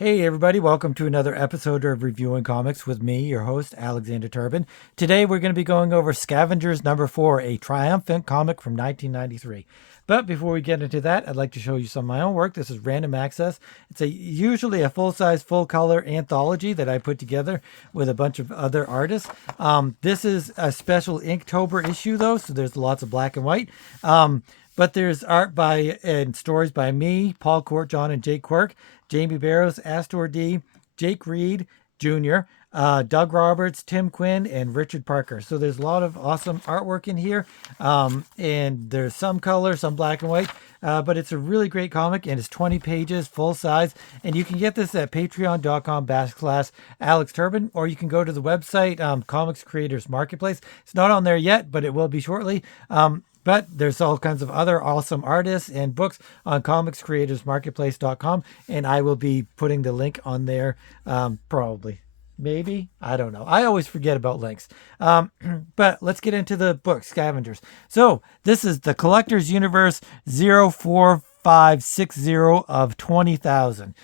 Hey everybody, welcome to another episode of Reviewing Comics with me, your host, Alexander Turbin. Today we're going to be going over Scavengers number 4, a triumphant comic from 1993. But before we get into that, I'd like to show you some of my own work. This is Random Access. It's usually a full-size, full-color anthology that I put together with a bunch of other artists. This is a special Inktober issue though, so there's lots of black and white. But there's art by and stories by me, Paul Courtjohn, and Jake Quirk, Jamie Barrows, Astor D, Jake Reed Jr., Doug Roberts, Tim Quinn, and Richard Parker. So there's a lot of awesome artwork in here. And there's some color, some black and white. But it's a really great comic, and it's 20 pages, full size. And you can get this at patreon.com/Alex Turbin, or you can go to the website, Comics Creators Marketplace. It's not on there yet, but it will be shortly. But there's all kinds of other awesome artists and books on comicscreatorsmarketplace.com. And I will be putting the link on there probably. Maybe. I don't know. I always forget about links. But let's get into the book, Scavengers. So this is the Collector's Universe 04560 of 20,000.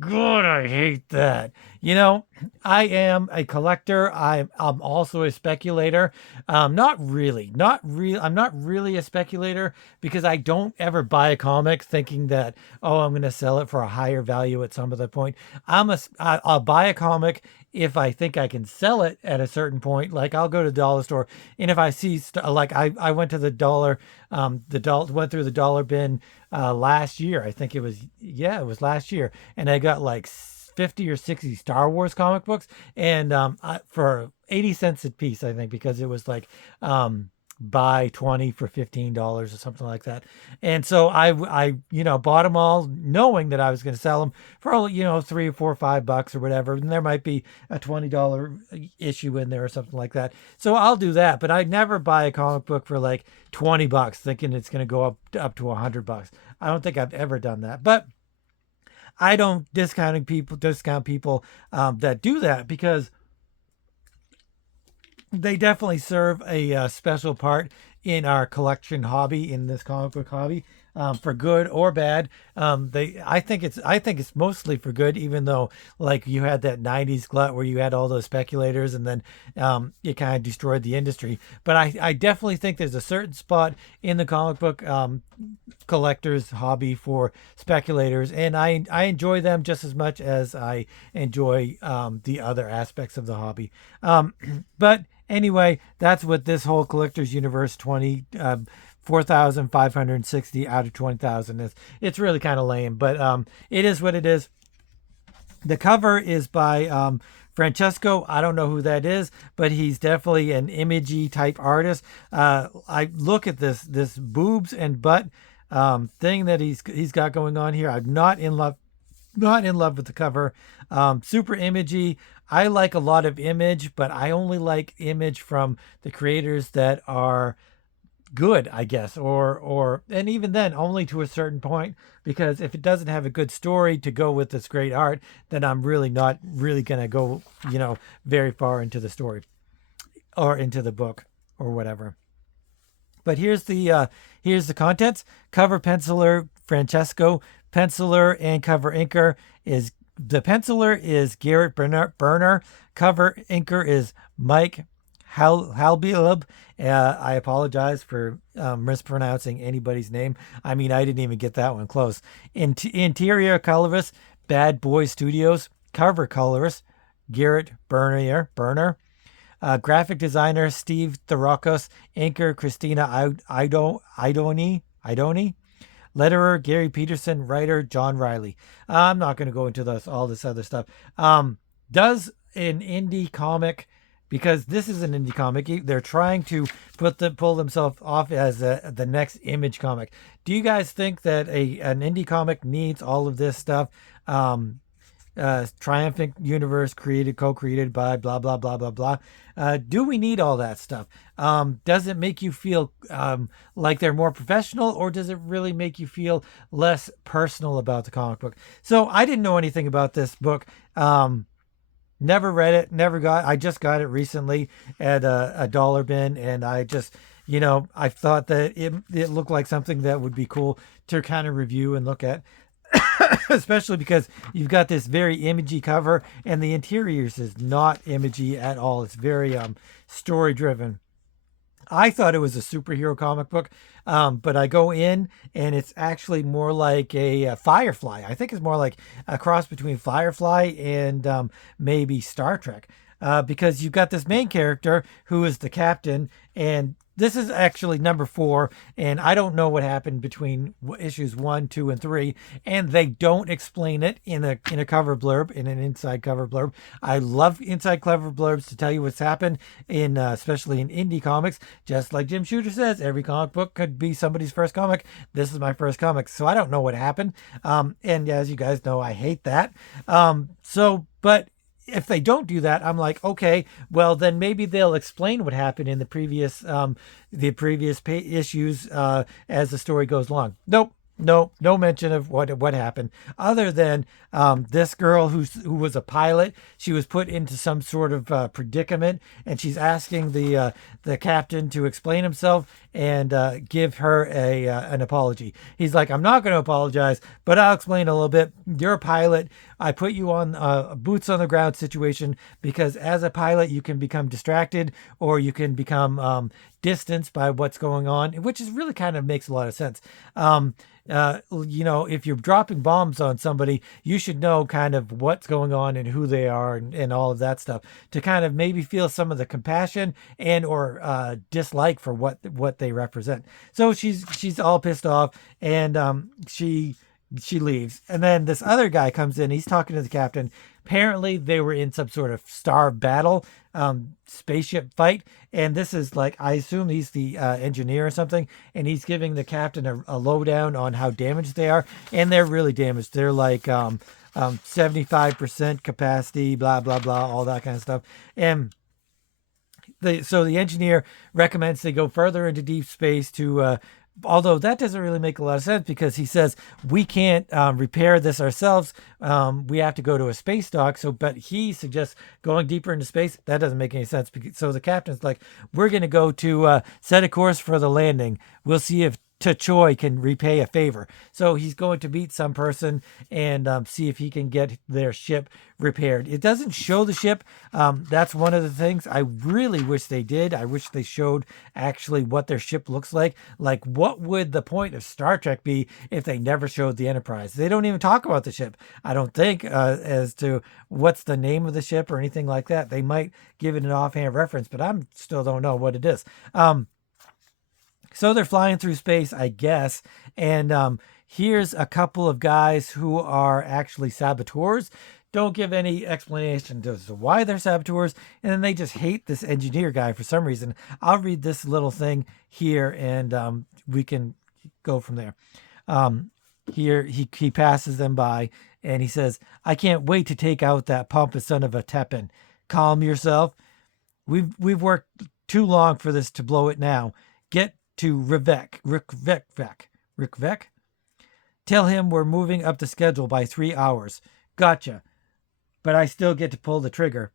God, I hate that. You know, I am a collector. I'm also a speculator. Not really. I'm not really a speculator because I don't ever buy a comic thinking that, oh, I'm going to sell it for a higher value at some other point. I'll buy a comic if I think I can sell it at a certain point. Like I'll go to the dollar store, and if I see like I went to the dollar, went through the dollar bin last year. I think it was last year, and I got like 50 or 60 Star Wars comic books, and for 80 cents a piece, I think, because it was like buy 20 for $15 or something like that. And so I bought them all knowing that I was going to sell them for, $3 or $4 or $5 or whatever. And there might be a $20 issue in there or something like that. So I'll do that. But I never buy a comic book for like $20 thinking it's going to go up to $100. I don't think I've ever done that. But I don't discount people that do that, because they definitely serve a special part in our collection hobby, in this comic book hobby, for good or bad. I think it's mostly for good, even though like you had that 90s glut where you had all those speculators, and then it kind of destroyed the industry. But I definitely think there's a certain spot in the comic book collectors hobby for speculators, and I enjoy them just as much as I enjoy the other aspects of the hobby. But anyway, that's what this whole Collector's Universe 4,560 out of 20,000 is. It's really kind of lame, but it is what it is. The cover is by Francesco. I don't know who that is, but he's definitely an imagey type artist. I look at this boobs and butt thing that he's got going on here. I'm not in love with the cover. Super imagey. I like a lot of image, but I only like image from the creators that are good, I guess, or and even then only to a certain point, because if it doesn't have a good story to go with this great art, then I'm really not really gonna go very far into the story or into the book or whatever. But here's the contents. Cover penciler Francesco. Penciler and cover inker is Garrett Berner. Cover inker is Mike Halbilab. I apologize for mispronouncing anybody's name. I mean, I didn't even get that one close. Interior colorist, Bad Boy Studios. Cover colorist, Garrett Berner. Graphic designer, Steve Thorokos. Inker, Christina Idoni. Letterer, Gary Peterson. Writer, John Riley. I'm not going to go into all this other stuff. Does an indie comic, because this is an indie comic, they're trying to pull themselves off as the next Image comic. Do you guys think that an indie comic needs all of this stuff? Triumphant universe co-created by blah blah blah blah blah. Do we need all that stuff? Does it make you feel like they're more professional, or does it really make you feel less personal about the comic book? So I didn't know anything about this book. Never read it. I just got it recently at a dollar bin, and I just I thought that it looked like something that would be cool to kind of review and look at. especially because you've got this very imagey cover, and the interiors is not imagey at all. It's very story driven. I thought it was a superhero comic book, but I go in and it's actually more like a Firefly. I think it's more like a cross between Firefly and maybe Star Trek, because you've got this main character who is the captain, and this is actually number 4, and I don't know what happened between issues 1, 2, and 3, and they don't explain it in a cover blurb, in an inside cover blurb. I love inside cover blurbs to tell you what's happened in, especially in indie comics. Just like Jim Shooter says, every comic book could be somebody's first comic. This is my first comic, so I don't know what happened. And as you guys know, I hate that. But if they don't do that, I'm like, okay, well then maybe they'll explain what happened in the previous issues as the story goes along. Nope. No mention of what happened, other than this girl who was a pilot. She was put into some sort of predicament, and she's asking the captain to explain himself and give her an apology. He's like, I'm not going to apologize, but I'll explain a little bit. You're a pilot. I put you on a boots on the ground situation because as a pilot, you can become distracted or you can become distanced by what's going on, which is really kind of makes a lot of sense. If you're dropping bombs on somebody, you should know kind of what's going on and who they are and all of that stuff to kind of maybe feel some of the compassion and or dislike for what they represent. So she's all pissed off, and she leaves. And then this other guy comes in. He's talking to the captain. Apparently they were in some sort of star battle, spaceship fight. And this is like, I assume he's the engineer or something. And he's giving the captain a lowdown on how damaged they are. And they're really damaged. They're like 75% capacity, blah, blah, blah, all that kind of stuff. And so the engineer recommends they go further into deep space to although that doesn't really make a lot of sense because he says we can't repair this ourselves. We have to go to a space dock. But he suggests going deeper into space. That doesn't make any sense. So the captain's like, we're going to go to set a course for the landing. We'll see if Choi can repay a favor. So he's going to meet some person and see if he can get their ship repaired. It doesn't show the ship. That's one of the things I really wish they did. I wish they showed actually what their ship looks like. Like, what would the point of Star Trek be if they never showed the Enterprise? They don't even talk about the ship, I don't think, as to what's the name of the ship or anything like that. They might give it an offhand reference, but I still don't know what it is. So they're flying through space, I guess. And here's a couple of guys who are actually saboteurs. Don't give any explanation as to why they're saboteurs. And then they just hate this engineer guy for some reason. I'll read this little thing here and we can go from there. Here he passes them by and he says, I can't wait to take out that pompous son of a Teppan. Calm yourself. We've worked too long for this to blow it now. Get to Rikvek. Tell him we're moving up the schedule by 3 hours. Gotcha. But I still get to pull the trigger.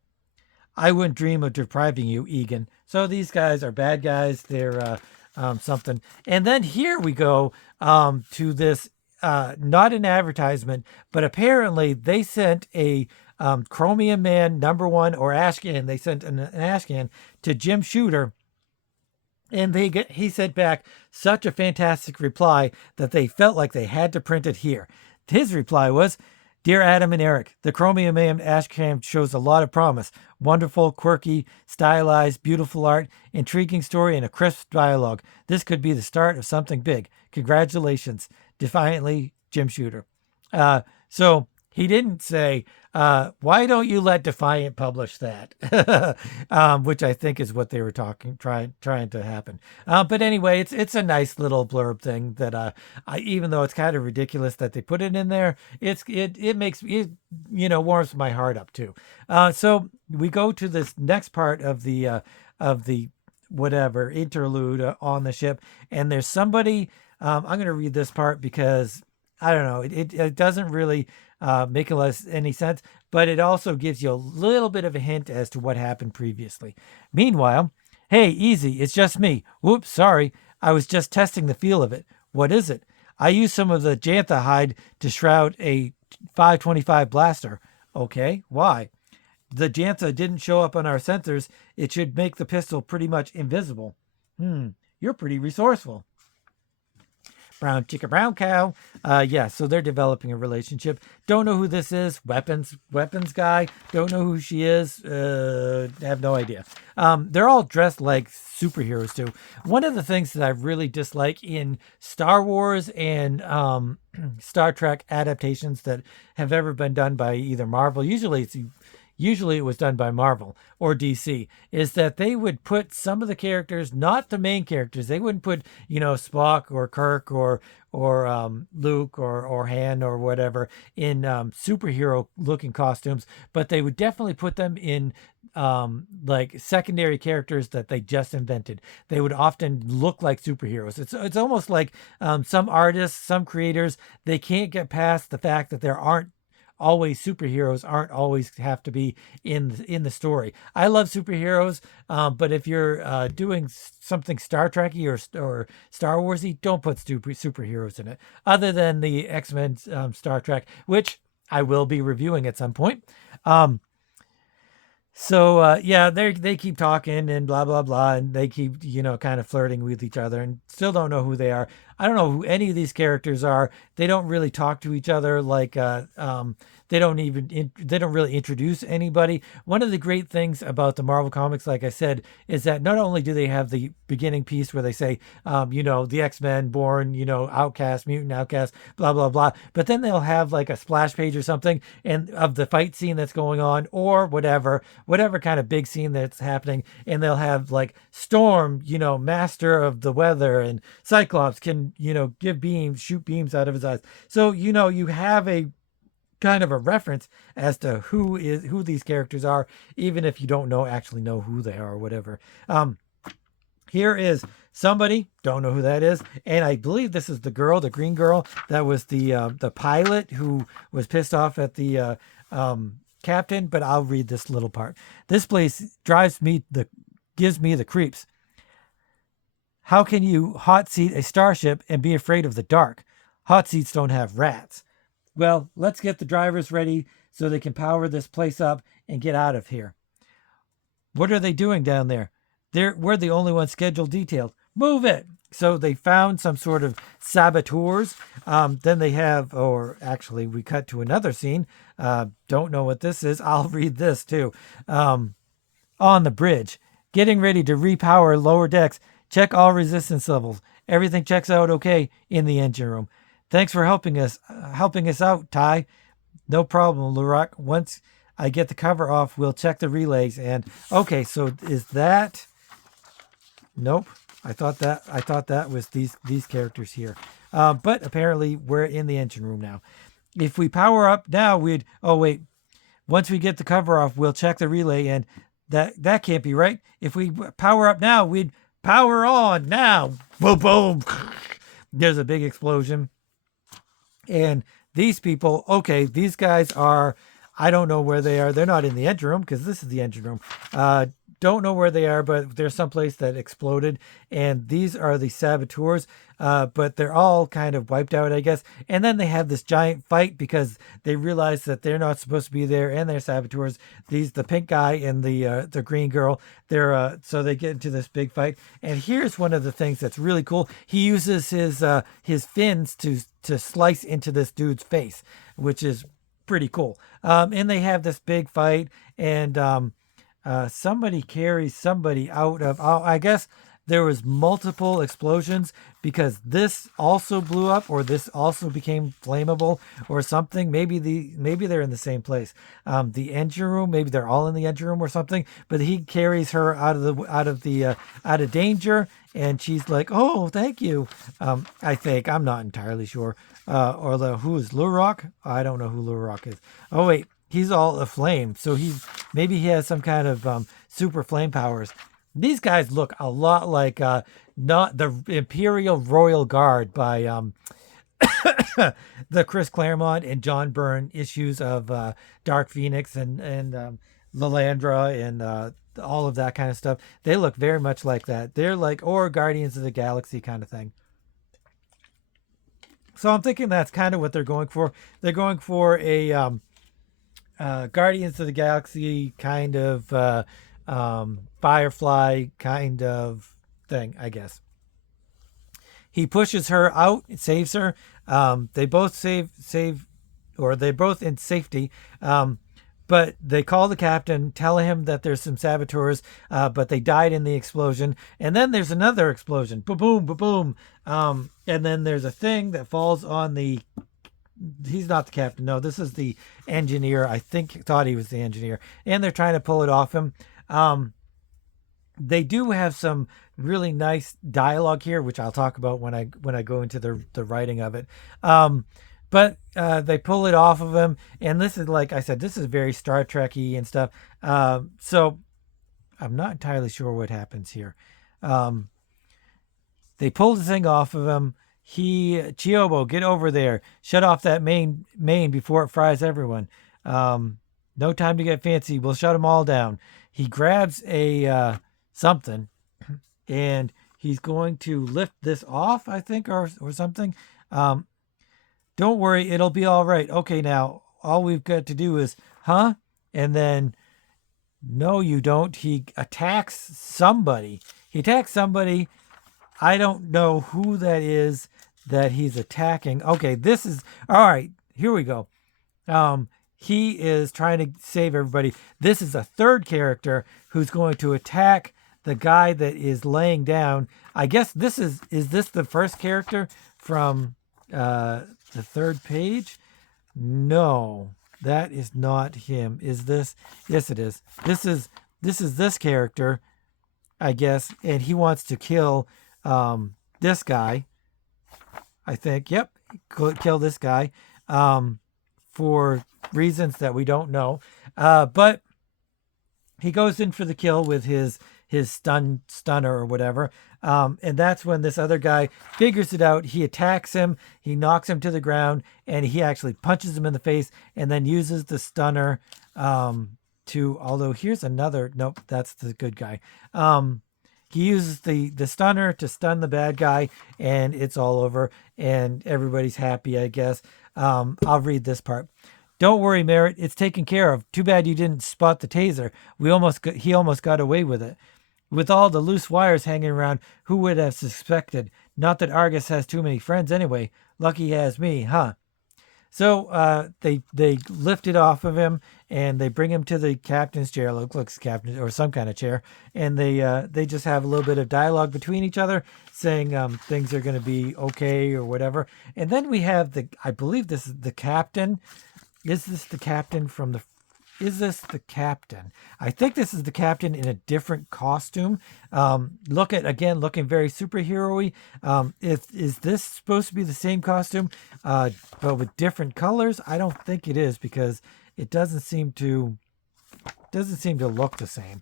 I wouldn't dream of depriving you, Egan. So these guys are bad guys. They're something. And then here we go to this, not an advertisement, but apparently they sent a Chromium Man #1 or Ashcan. They sent an Ashcan to Jim Shooter. And he sent back such a fantastic reply that they felt like they had to print it here. His reply was, Dear Adam and Eric, the Chromium Man Ashcan shows a lot of promise. Wonderful, quirky, stylized, beautiful art, intriguing story, and a crisp dialogue. This could be the start of something big. Congratulations. Defiantly, Jim Shooter. So he didn't say, why don't you let Defiant publish that? Which I think is what they were trying to happen. But anyway, it's a nice little blurb thing that even though it's kind of ridiculous that they put it in there, it makes it warms my heart up too. So we go to this next part of the whatever interlude on the ship, and there's somebody. I'm going to read this part because I don't know. It doesn't really make any sense, but it also gives you a little bit of a hint as to what happened previously. Meanwhile, hey, easy, it's just me. Whoops, sorry. I was just testing the feel of it. What is it? I used some of the Jantha hide to shroud a 525 blaster. Okay, why? The Jantha didn't show up on our sensors. It should make the pistol pretty much invisible. You're pretty resourceful. Brown chicken, brown cow. Yeah, so they're developing a relationship. Don't know who this is. Weapons guy. Don't know who she is. Have no idea. They're all dressed like superheroes too. One of the things that I really dislike in Star Wars and Star Trek adaptations that have ever been done by either Marvel, usually it was done by Marvel or DC, is that they would put some of the characters, not the main characters, they wouldn't put, Spock or Kirk or Luke or Han or whatever in superhero looking costumes, but they would definitely put them in like secondary characters that they just invented. They would often look like superheroes. It's almost like some artists, some creators, they can't get past the fact that there aren't always superheroes aren't always have to be in the story. I love superheroes, but if you're doing something Star Trekky or Star Warsy, don't put superheroes in it. Other than the X-Men Star Trek, which I will be reviewing at some point. So yeah, they keep talking and blah blah blah, and they keep kind of flirting with each other, and still don't know who they are. I don't know who any of these characters are. They don't really talk to each other like they don't really introduce anybody. One of the great things about the Marvel comics, like I said, is that not only do they have the beginning piece where they say, the X-Men born, outcast, mutant outcast, blah blah blah, but then they'll have like a splash page or something and of the fight scene that's going on or whatever kind of big scene that's happening, and they'll have like Storm, master of the weather, and Cyclops can, shoot beams out of his eyes. So, you have a kind of a reference as to who these characters are, even if you don't actually know who they are or whatever. Here is somebody, don't know who that is, and I believe this is the green girl that was the pilot who was pissed off at the captain. But I'll read this little part. This place gives me the creeps. How can you hot seat a starship and be afraid of the dark? Hot seats don't have rats. Well, let's get the drivers ready so they can power this place up and get out of here. What are they doing down there? We're the only ones scheduled detailed. Move it! So they found some sort of saboteurs. Then they have, or actually we cut to another scene. Don't know what this is. I'll read this too. On the bridge, getting ready to repower lower decks. Check all resistance levels. Everything checks out okay in the engine room. Thanks for helping us out, Ty. No problem, Lurak. Once I get the cover off, we'll check the relays. And okay, so is that? Nope. I thought that was these characters here. But apparently we're in the engine room now. If we power up now, once we get the cover off, we'll check the relay, and that can't be right. If we power up now, we'd power on now. Boom, boom. There's a big explosion. And these people, these guys are, I don't know where they are. They're not in the engine room because this is the engine room. Don't know where they are, but there's someplace that exploded. And these are the saboteurs, but they're all kind of wiped out, I guess. And then they have this giant fight because they realize that they're not supposed to be there, and they're saboteurs. The pink guy and the green girl, so they get into this big fight. And here's one of the things that's really cool. He uses his fins to slice into this dude's face, which is pretty cool. And they have this big fight, and somebody carries somebody out of, I guess there was multiple explosions because this also blew up, or this also became flammable or something. Maybe they're in the same place. The engine room, maybe they're all in the engine room or something, but he carries her out of danger, and she's like, "Oh, thank you." I think, I'm not entirely sure. Who is Lurok? I don't know who Lurok is. Oh wait, he's all aflame, so maybe he has some kind of super flame powers. These guys look a lot like not the Imperial Royal Guard by the Chris Claremont and John Byrne issues of Dark Phoenix and Lilandra and all of that kind of stuff. They look very much like that. They're like, or Guardians of the Galaxy kind of thing. So I'm thinking that's kind of what they're going for. They're going for a Guardians of the Galaxy kind of Firefly kind of thing, I guess. He pushes her out, saves her. They both save, or they're both in safety. But they call the captain, tell him that there's some saboteurs, but they died in the explosion. And then there's another explosion, boom, boom, boom, boom. And then there's a thing that falls on the. He's not the captain. No, this is the engineer. I think thought he was the engineer, and they're trying to pull it off him. They do have some really nice dialogue here, which I'll talk about when I go into the writing of it. But they pull it off of him, and this is, like I said, this is very Star Trek-y and stuff. So I'm not entirely sure what happens here. They pull the thing off of him. Chiobo, get over there. Shut off that main before it fries everyone. No time to get fancy. We'll shut them all down. He grabs a something, and he's going to lift this off, I think, or something. Don't worry, it'll be all right. Okay, now all we've got to do is, huh? And then, no, you don't. He attacks somebody. I don't know who that is that he's attacking. Okay, this is all right. Here we go. He is trying to save everybody. This is a third character who's going to attack the guy that is laying down. I guess this is this the first character from the third page? No, that is not him. Is this? Yes, it is. This is this character, I guess, and he wants to kill this guy. I think. Yep, kill this guy for reasons that we don't know. But he goes in for the kill with his stunner or whatever. And that's when this other guy figures it out. He attacks him, he knocks him to the ground, and he actually punches him in the face and then uses the stunner although here's another, nope, that's the good guy. He uses the stunner to stun the bad guy, and it's all over, and everybody's happy, I guess. I'll read this part. Don't worry, Merritt. It's taken care of. Too bad you didn't spot the taser. He almost got away with it. With all the loose wires hanging around, who would have suspected? Not that Argus has too many friends anyway. Lucky he has me, huh? So they lift it off of him, and they bring him to the captain's chair. Looks captain or some kind of chair, and they just have a little bit of dialogue between each other, saying things are going to be okay or whatever. And then we have I believe this is the captain. Is this the captain from the? Is this the captain? I think this is the captain in a different costume. Looking very superhero-y. Is this supposed to be the same costume, but with different colors? I don't think it is, because it doesn't seem to look the same.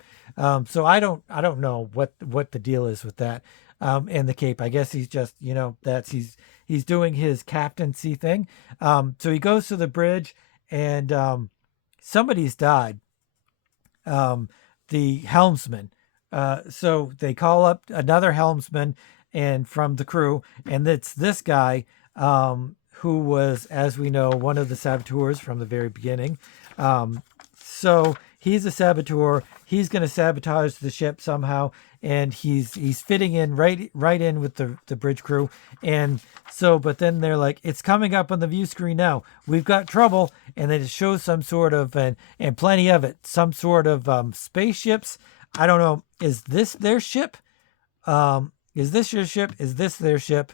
So I don't know what the deal is with that. And the cape. I guess he's just, he's doing his captaincy thing. So he goes to the bridge, and somebody's died. The helmsman. So they call up another helmsman and from the crew, and it's this guy who was, as we know, one of the saboteurs from the very beginning. So he's a saboteur. He's going to sabotage the ship somehow, and he's fitting in right in with the bridge crew. And so, but then they're like, it's coming up on the view screen now. We've got trouble, and then it shows some sort of and plenty of it, some sort of spaceships. I don't know. Is this their ship? Is this your ship? Is this their ship?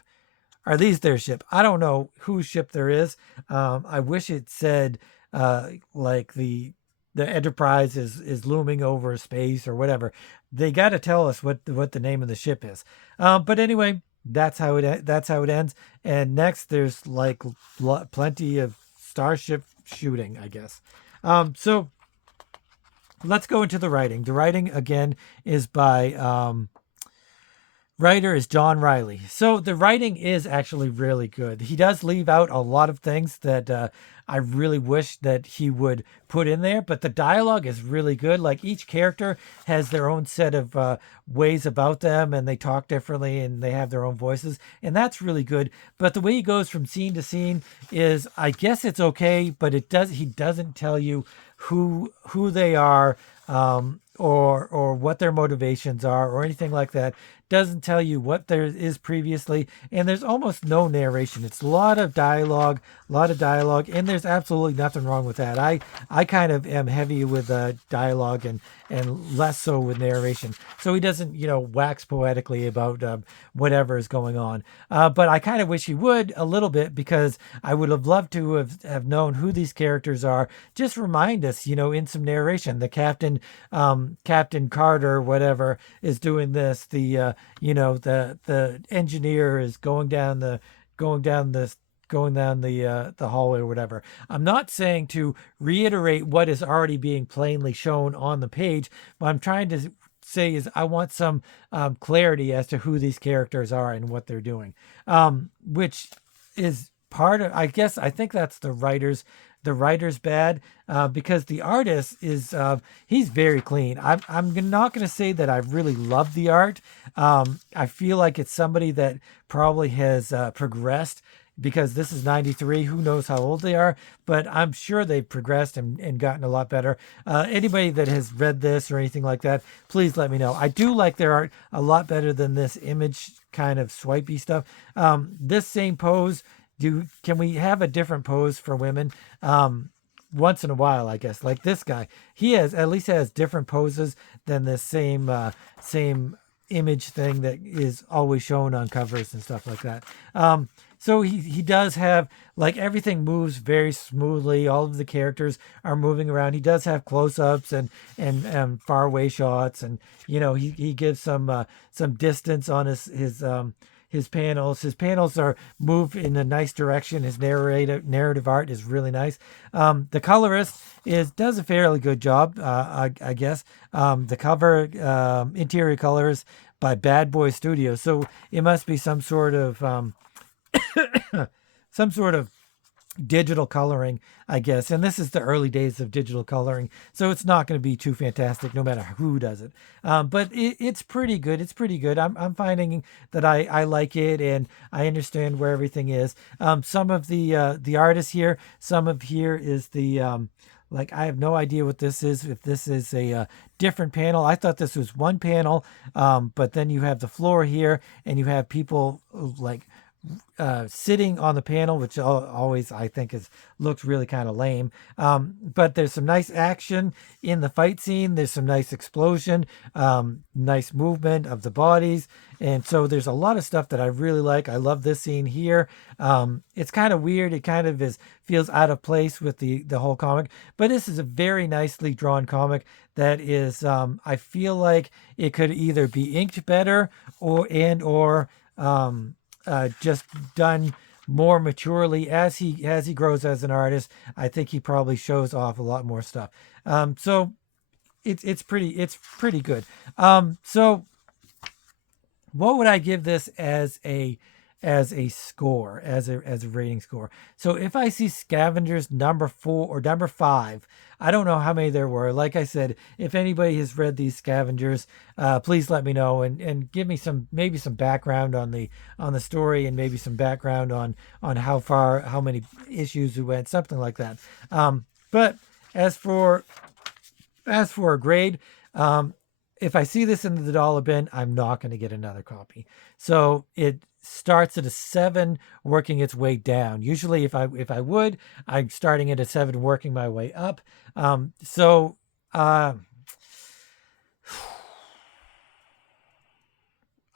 Are these their ship? I don't know whose ship there is. I wish it said like the Enterprise is looming over space or whatever. They got to tell us what the name of the ship is. But anyway, that's how it ends. And next, there's like plenty of starship shooting, I guess. So let's go into the writing. The writing again is by writer is John Riley. So the writing is actually really good. He does leave out a lot of things that I really wish that he would put in there. But the dialogue is really good. Like each character has their own set of ways about them, and they talk differently, and they have their own voices, and that's really good. But the way he goes from scene to scene is, I guess it's okay, but he doesn't tell you who they are, or what their motivations are or anything like that. Doesn't tell you what there is previously, and there's almost no narration. It's a lot of dialogue, and there's absolutely nothing wrong with that. I kind of am heavy with dialogue and less so with narration. So he doesn't, wax poetically about whatever is going on. But I kind of wish he would a little bit, because I would have loved to have known who these characters are. Just remind us, in some narration. The Captain Carter, whatever, is doing this. The engineer is going down the hallway or whatever. I'm not saying to reiterate what is already being plainly shown on the page, but I'm trying to say is I want some clarity as to who these characters are and what they're doing, which is part of, I think that's the writer's bad, because the artist is he's very clean. I'm not going to say that I really love the art. I feel like it's somebody that probably has progressed, because this is 93. Who knows how old they are, but I'm sure they've progressed and gotten a lot better. Anybody that has read this or anything like that, please let me know. I do like their art a lot better than this image kind of swipey stuff. This same pose, can we have a different pose for women? Once in a while, I guess. Like this guy, he at least has different poses than this same image thing that is always shown on covers and stuff like that. So he does have, like, everything moves very smoothly. All of the characters are moving around. He does have close-ups and far away shots, and he gives some distance on his panels. His panels are moved in a nice direction. His narrative art is really nice. The colorist does a fairly good job, I guess. The cover, interior colors by Bad Boy Studios. So it must be some sort of digital coloring, I guess. And this is the early days of digital coloring, so it's not going to be too fantastic no matter who does it. But it's pretty good. It's pretty good. I'm finding that I like it, and I understand where everything is. Some of the artists here, some of here is the like, I have no idea what this is. If this is a different panel, I thought this was one panel, but then you have the floor here, and you have people like sitting on the panel, which always I think looks really kind of lame. But there's some nice action in the fight scene. There's some nice explosion, nice movement of the bodies. And so there's a lot of stuff that I really like. I love this scene here. It's kind of weird. It kind of feels out of place with the whole comic, but this is a very nicely drawn comic that is, I feel like it could either be inked better or just done more maturely as he grows as an artist. I think he probably shows off a lot more stuff. So it's pretty good. So what would I give this as a score, as a rating score? So if I see Scavengers number 4 or number 5, I don't know how many there were. Like I said, if anybody has read these Scavengers, please let me know and give me maybe some background on the story, and maybe some background on how many issues we went, something like that. But as for a grade, if I see this in the dollar bin, I'm not going to get another copy. So it starts at a 7, working its way down. Usually, if I'm starting at a 7, working my way up. So I'm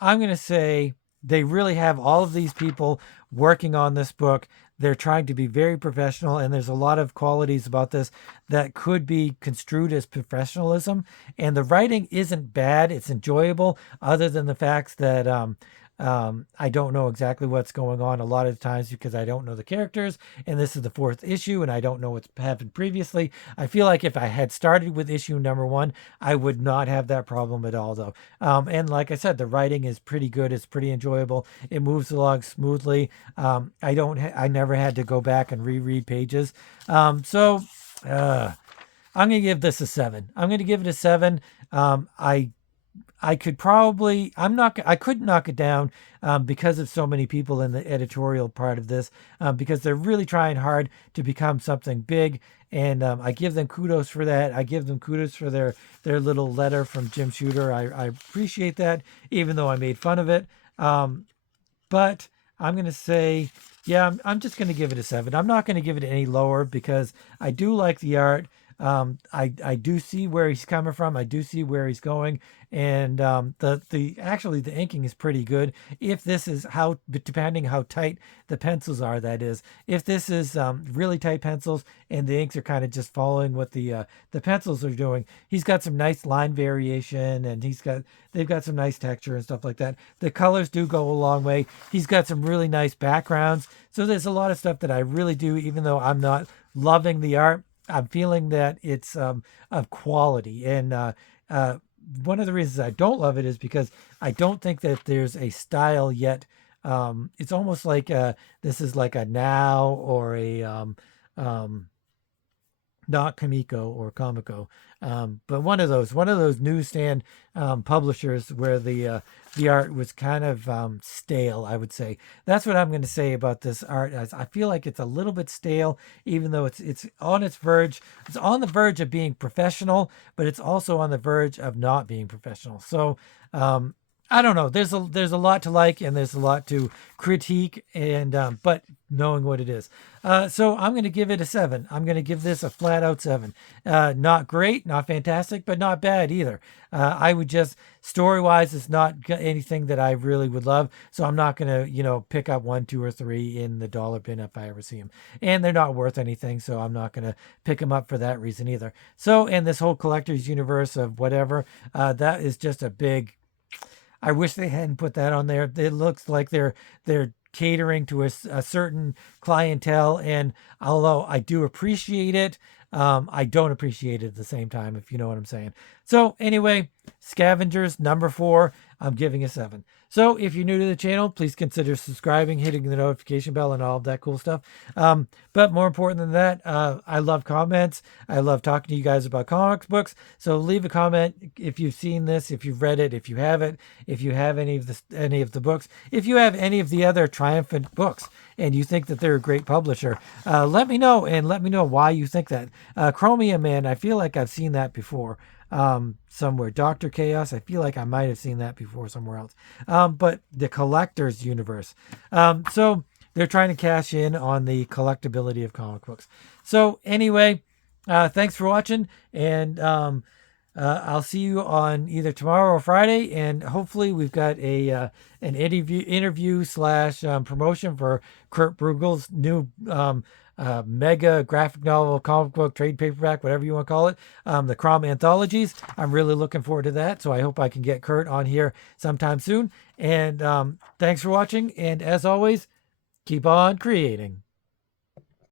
going to say they really have all of these people working on this book. They're trying to be very professional, and there's a lot of qualities about this that could be construed as professionalism. And the writing isn't bad. It's enjoyable, other than the facts that I don't know exactly what's going on a lot of times because I don't know the characters, and this is the fourth issue, and I don't know what's happened previously. I feel like if I had started with issue number one, I would not have that problem at all, though. And like I said, the writing is pretty good. It's pretty enjoyable. It moves along smoothly. I never had to go back and reread pages. So I'm gonna give this a 7. I'm gonna give it a 7. I could probably I couldn't knock it down because of so many people in the editorial part of this, because they're really trying hard to become something big, and I give them kudos for that. I give them kudos for their little letter from Jim Shooter. I appreciate that, even though I made fun of it. But I'm going to say, yeah, I'm just going to give it a 7. I'm not going to give it any lower because I do like the art. I do see where he's coming from. I do see where he's going, and the inking is pretty good. If this is depending how tight the pencils are, that is, if this is really tight pencils and the inks are kind of just following what the pencils are doing, he's got some nice line variation, and they've got some nice texture and stuff like that. The colors do go a long way. He's got some really nice backgrounds, so there's a lot of stuff that I really do, even though I'm not loving the art. I'm feeling that it's of quality, and one of the reasons I don't love it is because I don't think that there's a style yet. It's almost like this is like a Now or a not Kamiko or Comico, but one of those newsstand publishers where the art was kind of stale. I would say that's what I'm going to say about this art. I feel like it's a little bit stale, even though it's on its verge. It's on the verge of being professional, but it's also on the verge of not being professional. So I don't know. There's a lot to like, and there's a lot to critique, and but knowing what it is. So I'm going to give it a 7. I'm going to give this a flat out 7. Not great, not fantastic, but not bad either. I would just, story wise, it's not anything that I really would love. So I'm not going to, pick up 1, 2, or 3 in the dollar bin if I ever see them. And they're not worth anything. So I'm not going to pick them up for that reason either. So, and this whole collector's universe of whatever, that is just a big, I wish they hadn't put that on there. It looks like they're catering to a certain clientele, and although I do appreciate it, I don't appreciate it at the same time, if you know what I'm saying. So anyway, Scavengers number 4, I'm giving a 7. So if you're new to the channel, please consider subscribing, hitting the notification bell, and all of that cool stuff. But more important than that, I love comments. I love talking to you guys about comics books. So leave a comment if you've seen this, if you've read it, if you haven't, if you have any of the books, if you have any of the other Triumphant books, and you think that they're a great publisher. Let me know, and let me know why you think that. Chromium Man, I feel like I've seen that before. Somewhere. Dr. Chaos, I feel like I might have seen that before somewhere else. But the collector's universe. So they're trying to cash in on the collectability of comic books. So anyway, thanks for watching, and I'll see you on either tomorrow or Friday, and hopefully we've got an interview slash promotion for Kurt Bruegel's new mega graphic novel, comic book, trade paperback, whatever you want to call it, the Crom anthologies. I'm really looking forward to that, so I hope I can get Kurt on here sometime soon. And thanks for watching, and as always, keep on creating.